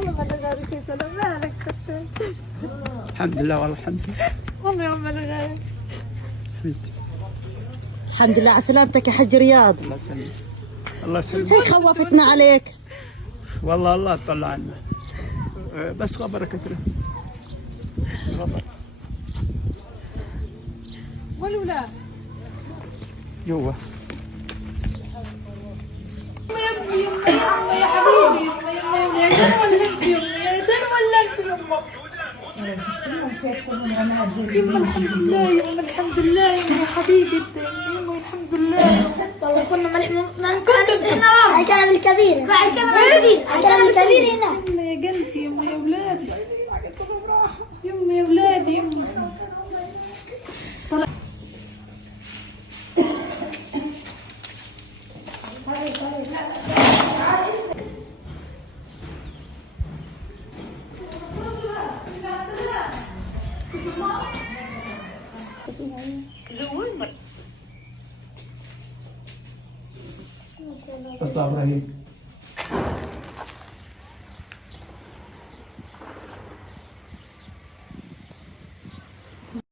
والله ما غيرك يا سلام، مالك خفيت. الحمد لله والله الحمد لله. والله يا ما غيرك. حبيبتي الحمد لله على سلامتك يا حج رياض. الله يسلمك. الله يسلمك. هي خوفتنا عليك. والله الله يطلع عنا. بس خبرك كثير. خبر. والولا جوا. يمي يا حبيبي، يمي يا دار ولا انت، يمي يا دار ولا انت يما الحمد لله، يما الحمد لله، يما حبيبي يما الحمد لله. والله كنا هنا الكلام الكبير مع الكلام الكبير هنا. يما يا قلبي، يما يا ولادي، يما يا ولادي، يما استغفر الله.